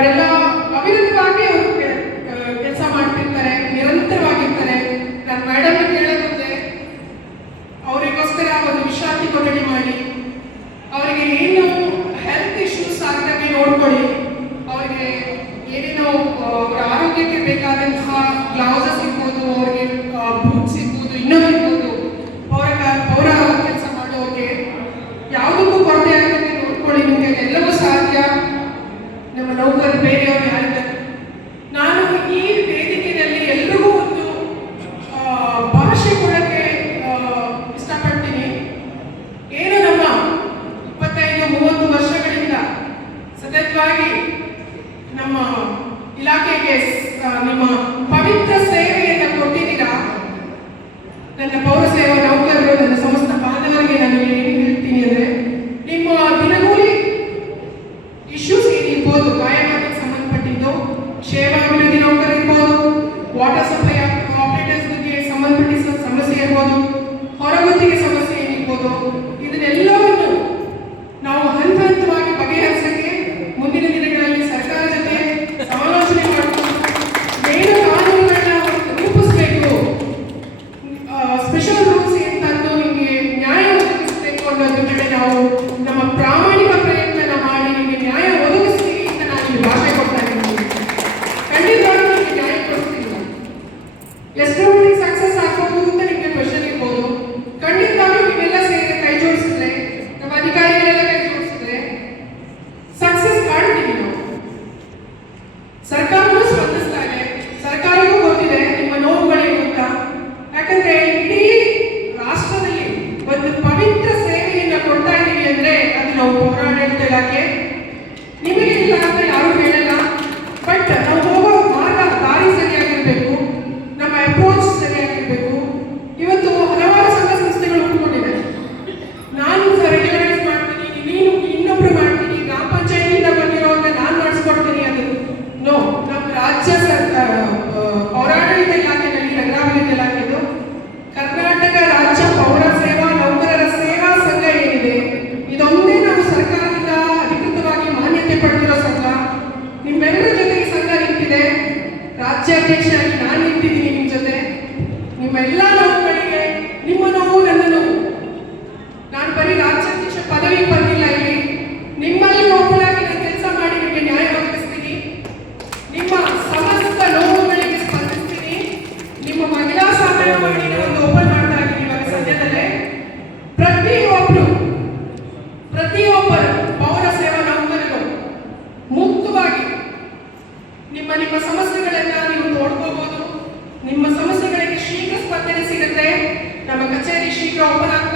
ಅವರೆಲ್ಲ ಅವಿರತವಾಗಿ ಅವರು ಕೆಲಸ ಮಾಡ್ತಿರ್ತಾರೆ, ನಿರಂತರವಾಗಿರ್ತಾರೆ. ನಾನು ಮೇಡಮ್ ಕೇಳೋದಂದ್ರೆ ಅವರಿಗೋಸ್ಕರ ಒಂದು ವಿಶ್ರಾಂತಿ ಕೊಠಡಿ ಮಾಡಿ, ಅವರಿಗೆ ಏನು ಹೆಲ್ತ್ ಇಶ್ಯೂಸ್ ಆಗ್ದಂಗೆ ನೋಡ್ಕೊಳ್ಳಿ, ಅವರಿಗೆ ಏನೇನೋ ಆರೋಗ್ಯಕ್ಕೆ ಬೇಕಾದಂತಹ ಗ್ಲೌಸಸ್ ಇರ್ಬೋದು, ಅವ್ರಿಗೆ ಬೂಟ್ಸ್ ಇರ್ಬೋದು, ಇನ್ನೊಂದು ಇರ್ಬೋದು, ಪೌರ ಕೆಲಸ ಮಾಡೋರಿಗೆ ಯಾವುದಕ್ಕೂ ಕೊರತೆ ಆಗದಂಗೆ ನೋಡ್ಕೊಳ್ಳಿ. ನಿಮಗೆ ಎಲ್ಲವೂ ಸಾಧ್ಯ. ನಮ್ಮ ನೌಕರು ಬೇರೆಯವರು ಯಾರಿದ್ದಾರೆ. ನಾನು ಈ ವೇದಿಕೆಯಲ್ಲಿ ಎಲ್ರಿಗೂ ಒಂದು ಭಾಷೆ ಕೊಡಕ್ಕೆ ಇಷ್ಟಪಡ್ತೀನಿ. ಏನು ನಮ್ಮ 25-30 ವರ್ಷಗಳಿಂದ ಸತತವಾಗಿ ನಮ್ಮ ಇಲಾಖೆಗೆ ನಿಮ್ಮ ಪವಿತ್ರ ಸೇವೆಯನ್ನು ಕೊಟ್ಟಿದ್ದೀರಾ. ನನ್ನ ಪೌರ ಸೇವಾ ನೌಕರರು, ನನ್ನ ಸಮಸ್ತ ಬಾಂಧವರಿಗೆ ನಾನು ಏನು ಹೇಳ್ತೀನಿ ಅಂದರೆ, ನಿಮ್ಮ ದಿನಗೂಲಿ ಇಶ್ಯೂಸ್ ಏನಿರ್ಬೋದು, ಕಾಯಕಕ್ಕೆ ಸಂಬಂಧಪಟ್ಟಿದ್ದು, ಕ್ಷೇಮಾಭಿವೃದ್ಧಿ ನೌಕರ ಇರ್ಬೋದು, ವಾಟರ್ ಸಪ್ಲೈ ಆಪರೇಟರ್ಸ್ಗೆ ಸಂಬಂಧಪಟ್ಟಿದ ಸಮಸ್ಯೆ ಇರ್ಬೋದು, ಹೊರಗುತ್ತಿಗೆ ಸಮಸ್ಯೆ ಏನಿರ್ಬೋದು, ಇದನ್ನೆಲ್ಲವನ್ನು ನಾವು ಹಂತ ಹಂತವಾಗಿ ಬಗೆಹರಿಸಕ್ಕೆ ಮುಂದಿನ ದಿನಗಳಲ್ಲಿ ಸರ್ಕಾರ ಜೊತೆ ಸಮಾಲೋಚನೆ ಮಾಡಿಕೊಂಡು ಏನು ಕಾನೂನುಗಳನ್ನ ರೂಪಿಸಬೇಕು, ಸ್ಪೆಷಲ್ ರೂಲ್ಸ್ ಏನು ತಂದು ನಿಮಗೆ ನ್ಯಾಯ ಒದಗಿಸಬೇಕು ಅನ್ನೋದ್ರ ಕಡೆ ನಾವು ನಮ್ಮ ಪ್ರಾಮಾಣಿಕ ಪ್ರಯತ್ನ ಮಾಡಿ ನಿಮಗೆ ನ್ಯಾಯ ಒದಗಿಸ್ತೀವಿ ಅಂತ ನಾನು ಇಲ್ಲಿ ಭಾಷೆ ಕೊಡ್ತಾ ಇದ್ದೀನಿ. ಖಂಡಿತವಾಗಿ ನಿಮಗೆ ನ್ಯಾಯ ಕೊಡಿಸ್ತೀನಿ. ಎಷ್ಟು ಮಟ್ಟಿಗೆ ಸಕ್ಸಸ್ ಆಗ್ಬೋದು ಅಂತ ನಿಮಗೆ ಕ್ವಶನ್ ಇರ್ಬೋದು. ಖಂಡಿತವಾಗ್ಲೂ ನೀವೆಲ್ಲ ಸೇರಿ ಕೈ ಜೋಡಿಸಿದ್ರೆ, ನಮ್ಮ ಅಧಿಕಾರಿಗಳೆಲ್ಲ ಕೈ ಜೋಡಿಸಿದ್ರೆ ಸಕ್ಸಸ್ ಕಾಣ್ತೀವಿ ನಾವು. ಸರ್ಕಾರವೂ ಸ್ಪಂದಿಸ್ತಾ ಇದೆ, ಸರ್ಕಾರಕ್ಕೂ ಗೊತ್ತಿದೆ ನಿಮ್ಮ ನೋವುಗಳೇನು ಅಂತ. ಯಾಕಂದ್ರೆ ಇಡೀ ರಾಷ್ಟ್ರದಲ್ಲಿ ಒಂದು ಪವಿತ್ರ ಸೇವೆಯನ್ನ ಕೊಡ್ತಾ ಇದ್ದೀವಿ ಅಂದ್ರೆ ಅದು ನಾವು ಪೌರಾಡಳಿತ ಇಲಾಖೆ. ನಿಮಗೆ ಇಲ್ಲ ಅಂತ ಯಾರು ಹೇಳಲ್ಲ, ಬಟ್ ನಾವು ಹೋಗೋ ಮಾರ್ಗ ದಾರಿ ಸರಿಯಾಗಿರ್ಬೇಕು, ನಮ್ಮ ಅಪ್ರೋಚ್ ಸರಿಯಾಗಿರ್ಬೇಕು. ಇವತ್ತು ಹಲವಾರು ಸಂಘ ಸಂಸ್ಥೆಗಳು ಹುಟ್ಟುಕೊಂಡಿದೆ. ನಾನು ರೆಗ್ಯುಲರೈಸ್ ಮಾಡ್ತೀನಿ, ನೀನು ಇನ್ನೊಬ್ರು ಮಾಡ್ತೀನಿ, ಗ್ರಾಮ ಪಂಚಾಯತಿಯಿಂದ ಬಂದಿರೋವಾಗ ನಾನು ಮಾಡಿಸ್ಕೊಡ್ತೀನಿ, ಅದು ನೋ. ನಮ್ಮ ರಾಜ್ಯ ಸರ್ಕಾರ ಪೌರಾಡಳಿತ ಇಲಾಖೆಯಲ್ಲಿ, ನಗರಾಭಿವೃದ್ಧಿ ಇಲಾಖೆದು ಕರ್ನಾಟಕ ರಾಜ್ಯ ಪೌರ ಸೇವಾ ನೌಕರರ ಸೇವಾ ಸಂಘ ಏನಿದೆ, ಇದೊಂದೇ ನಾವು ಸರ್ಕಾರದಿಂದ ಅಧಿಕೃತವಾಗಿ ಮಾನ್ಯತೆ ಪಡೆದಿರೋ ಸಂಘ. ನಿಮ್ಮೆಲ್ಲರ ಜೊತೆ ಈ ಸಂಘ ನಿಂತಿದೆ. ರಾಜ್ಯಾಧ್ಯಕ್ಷರಾಗಿ ನಾನು ನಿಂತಿದ್ದೀನಿ ನಿಮ್ಮ ಜೊತೆ. ನಿಮ್ಮ ಎಲ್ಲ ನೋವುಗಳಿಗೆ ನಿಮ್ಮ ನೋವು ನನ್ನ ನೋವು. ನಾನು ಬರೀ ರಾಜ್ಯಾಧ್ಯಕ್ಷ ಪದವಿ ಬಂದಿಲ್ಲ ಇಲ್ಲಿ. ನಿಮ್ಮಲ್ಲಿ ಒಬ್ಬಳಾಗಿ ನಾನು ಕೆಲಸ ಮಾಡಿ ನಿಮಗೆ ನ್ಯಾಯ ಒದಗಿಸ್ತೀನಿ. ನಿಮ್ಮ ಸಮಸ್ತ ನೋವುಗಳಿಗೆ ಸ್ಪಂದಿಸ್ತೀನಿ. ನಿಮ್ಮ ಮಹಿಳಾ ಸಹಾಯವಾಣಿನ ಒಂದು ಓಪನ್ ಮಾಡ್ತಾ ಇದ್ದೀನಿ ಇವಾಗ ಸದ್ಯದಲ್ಲೇ. ಪ್ರತಿಯೊಬ್ಬರು ಪೌರ ಸೇವಾ ನೌಕರರು ಮುಕ್ತವಾಗಿ ನಿಮ್ಮ ಸಮಸ್ಯೆಗಳನ್ನ ನೀವು ನೋಡ್ಕೋಬಹುದು. ನಿಮ್ಮ ಸಮಸ್ಯೆಗಳಿಗೆ ಶೀಘ್ರ ಸ್ಪಂದನೆ ಸಿಗುತ್ತೆ. ನಮ್ಮ ಕಚೇರಿ ಶೀಘ್ರ ಓಪನ್ ಆಗ್ತಾ